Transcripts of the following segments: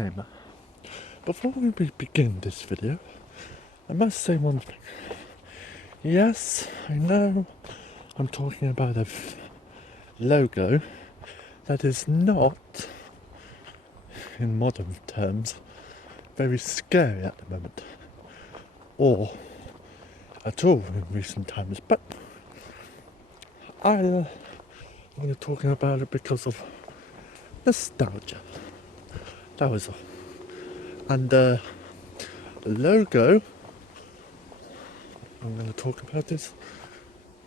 disclaimer. Before we begin this video, I must say one thing. Yes, I know I'm talking about a logo that is not, in modern terms, very scary at the moment, or at all in recent times, but I'm talking about it because of nostalgia. That was all. And the logo I'm going to talk about is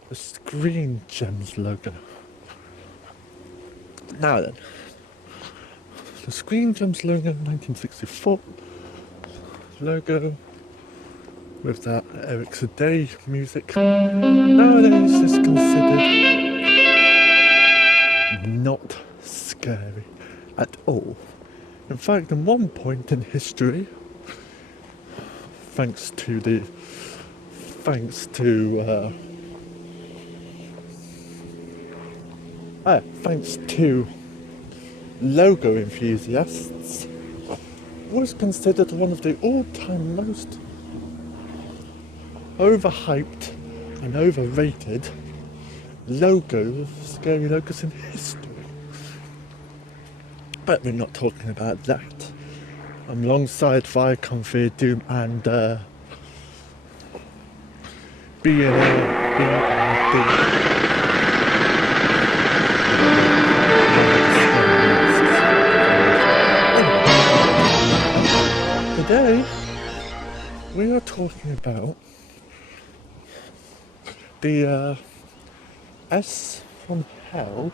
the Screen Gems logo. Now then, the Screen Gems logo, 1964 logo with that Eric Day music, nowadays is considered not scary at all. In fact, at one point in history, thanks to logo enthusiasts, was considered one of the all-time most overhyped and overrated scary logos in history. But we're not talking about that. I'm alongside Viacom Fear Doom and Today we are talking about the S from Hell.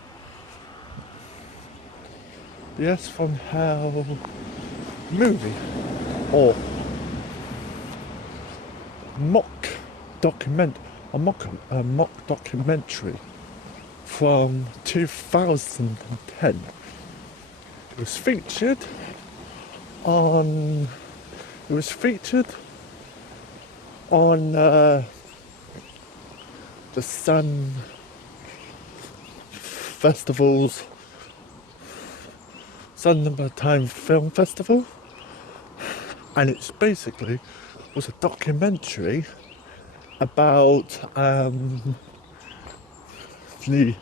The S from Hell movie, or mock documentary from 2010. It was featured on the Sun Festival's Sundance Film Festival, and it's basically was a documentary about the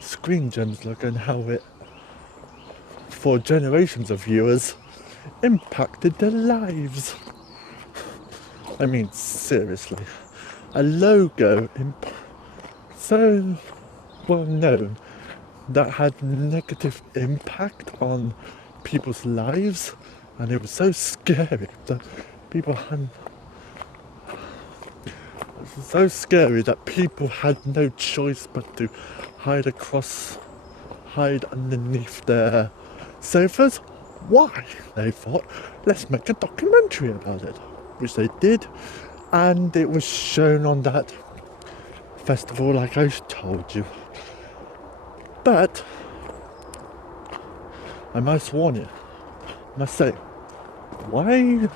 Screen Gems logo and how it, for generations of viewers, impacted their lives. I mean, seriously, a logo so well known that had negative impact on people's lives, and it was so scary that people had no choice but to hide underneath their sofas. Why? They thought, let's make a documentary about it, which they did, and it was shown on that festival like I told you. But I must warn you, I must say, why are you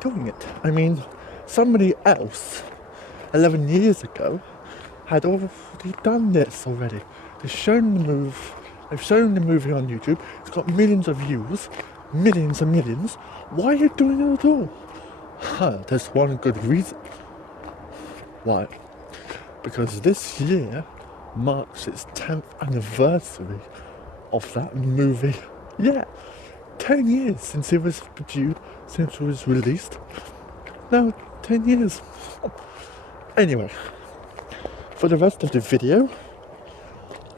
doing it? I mean, somebody else 11 years ago had already done this already. They've shown the movie on YouTube. It's got millions of views, millions and millions. Why are you doing it at all? There's one good reason. Why? Because this year marks its 10th anniversary of that movie. Yeah, 10 years since it was produced, since it was released. No, 10 years. Anyway, for the rest of the video,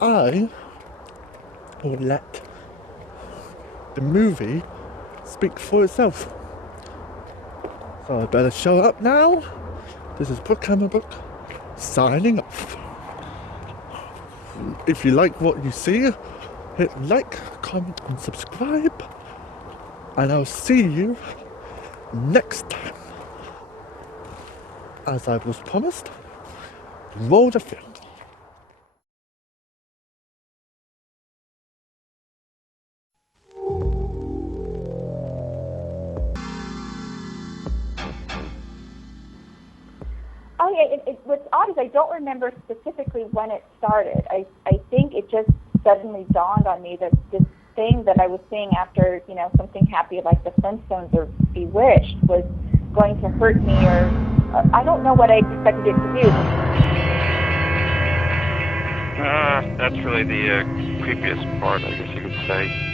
I will let the movie speak for itself. So I better show up now. This is Book Hammer Book, signing off. If you like what you see, hit like, comment and subscribe, and I'll see you next time. As I was promised, roll the film. Oh yeah, what's odd is I don't remember specifically when it started. I think it just suddenly dawned on me that this thing that I was seeing after, something happy like The Flintstones or Bewitched was going to hurt me, or I don't know what I expected it to do. That's really the creepiest part, I guess you could say.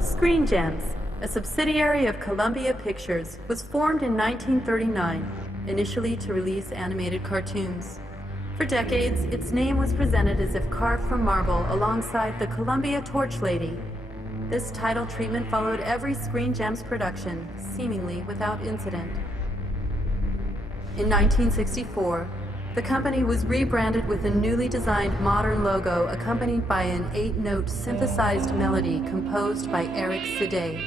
Screen Gems, a subsidiary of Columbia Pictures, was formed in 1939, initially to release animated cartoons. For decades, its name was presented as if carved from marble alongside the Columbia Torch Lady. This title treatment followed every Screen Gems production, seemingly without incident. In 1964, the company was rebranded with a newly designed modern logo accompanied by an 8-note synthesized melody composed by Eric Sidé.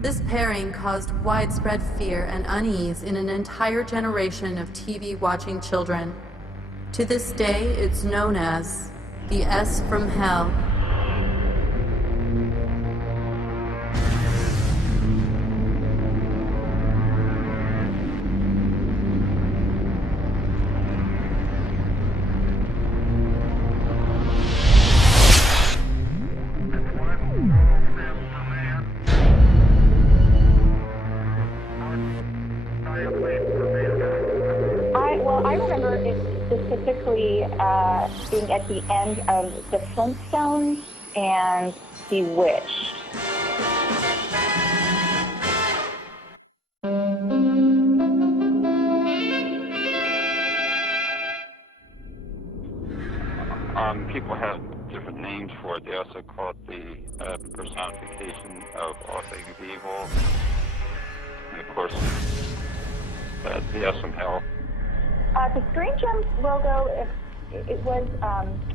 This pairing caused widespread fear and unease in an entire generation of TV-watching children. To this day, it's known as the S from Hell. I remember it specifically being at the end of The Flintstones and Bewitched. People have different names for it. They also call it the personification of all things evil. And of course, the S from Hell. The Screen Gems logo, it was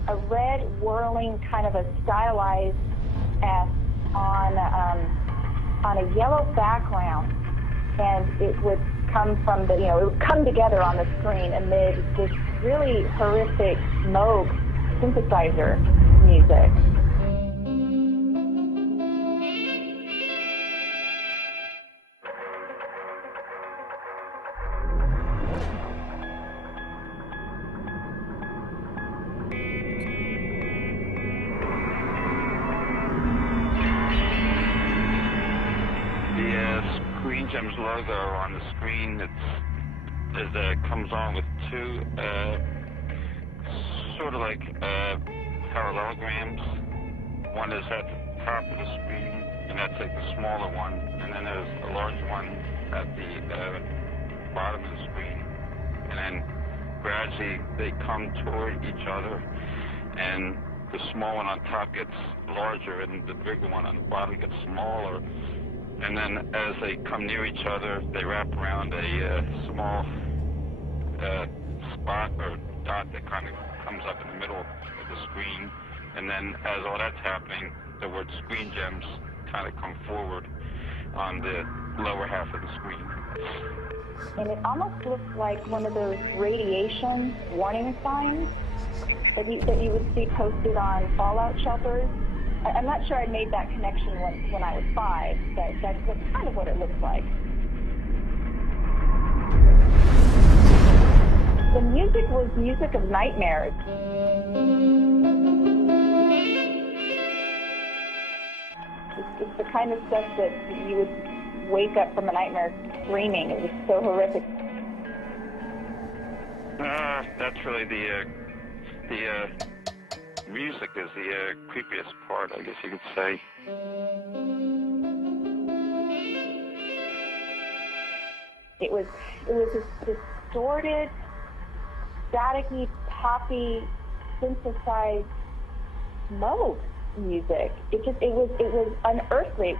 a red whirling kind of a stylized S on a yellow background, and it would come from it would come together on the screen amid this really horrific Moog synthesizer music. Screen Gems logo on the screen comes on with two sort of like parallelograms. One is at the top of the screen, and that's like the smaller one, and then there's a large one at the bottom of the screen, and then gradually they come toward each other, and the small one on top gets larger, and the bigger one on the bottom gets smaller. And then as they come near each other, they wrap around a small spot or dot that kind of comes up in the middle of the screen. And then as all that's happening, the word Screen Gems kind of come forward on the lower half of the screen. And it almost looks like one of those radiation warning signs that you would see posted on fallout shelters. I'm not sure I made that connection when I was 5, but that's kind of what it looks like. The music was music of nightmares. It's the kind of stuff that you would wake up from a nightmare screaming. It was so horrific. That's really the music is the creepiest part, I guess you could say. It was this distorted, staticky, poppy, synthesized Moog music. It was unearthly.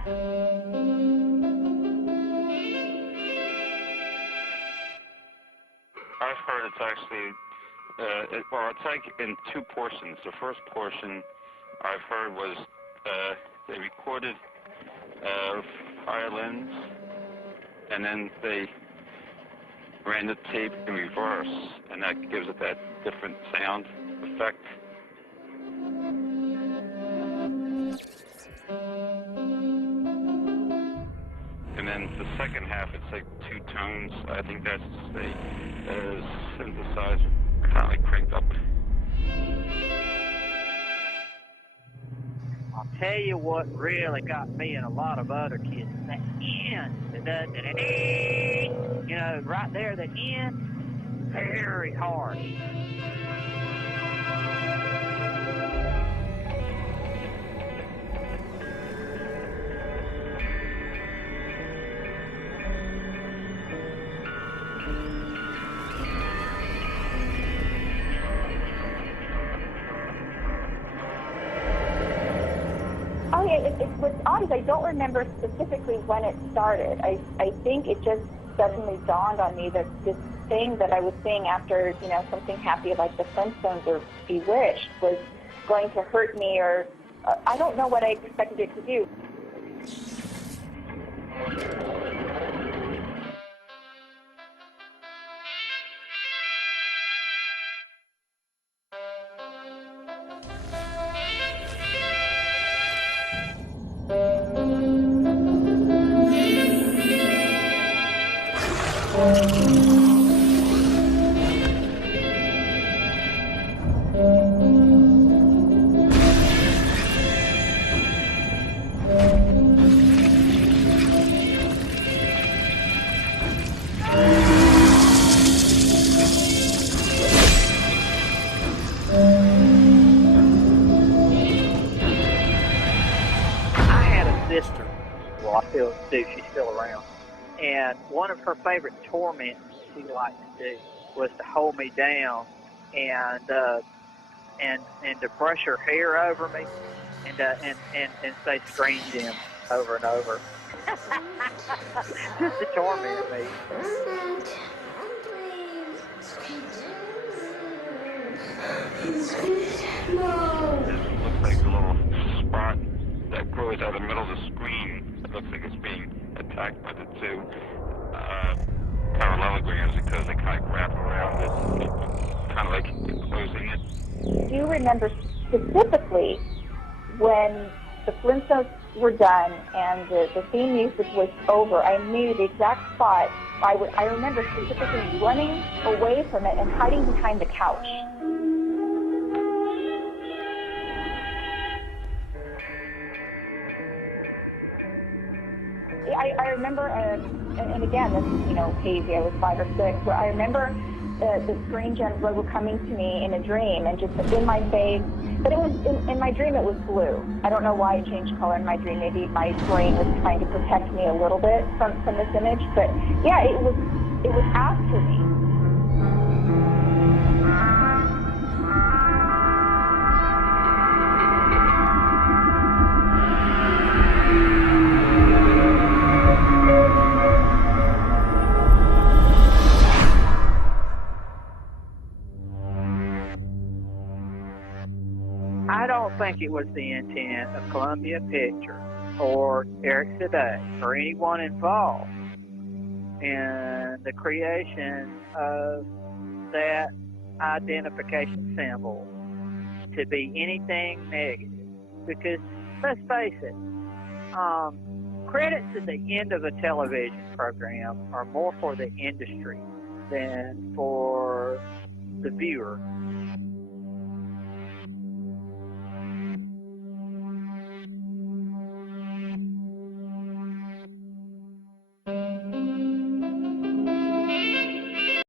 I've heard it's actually it's like in 2 portions. The first portion I've heard was they recorded violins, and then they ran the tape in reverse, and that gives it that different sound effect. And then the second half, it's like two tones. I think that's a synthesizer, kind of like cranked up. I'll tell you what really got me and a lot of other kids, that end, you know, right there, the end, very hard. Oh yeah, what's odd is I don't remember specifically when it started. I think it just suddenly dawned on me that this thing that I was seeing after, you know, something happy like the Flintstones or Bewitched was going to hurt me, or I don't know what I expected it to do. Sister, well, I still do, she's still around, and one of her favorite torments she liked to do was to hold me down and to brush her hair over me and say "Screen Jim" over and over, just to torment me. This looks like a little spot that grows out of the middle of the screen. It looks like it's being attacked by the two parallelograms because they kind of wrap around it, kind of like enclosing it. Do you remember specifically when the Flintstones were done and the theme music was over? I knew the exact spot. I remember specifically running away from it and hiding behind the couch. I remember, and again, this is, you know, hazy, I was 5 or 6, but I remember the Screen Gems logo coming to me in a dream and just in my face, but it was, in my dream it was blue. I don't know why it changed color in my dream. Maybe my brain was trying to protect me a little bit from this image, but yeah, it was after me. I don't think it was the intent of Columbia Pictures or Eric Today or anyone involved in the creation of that identification symbol to be anything negative. Because, let's face it, credits at the end of a television program are more for the industry than for the viewer.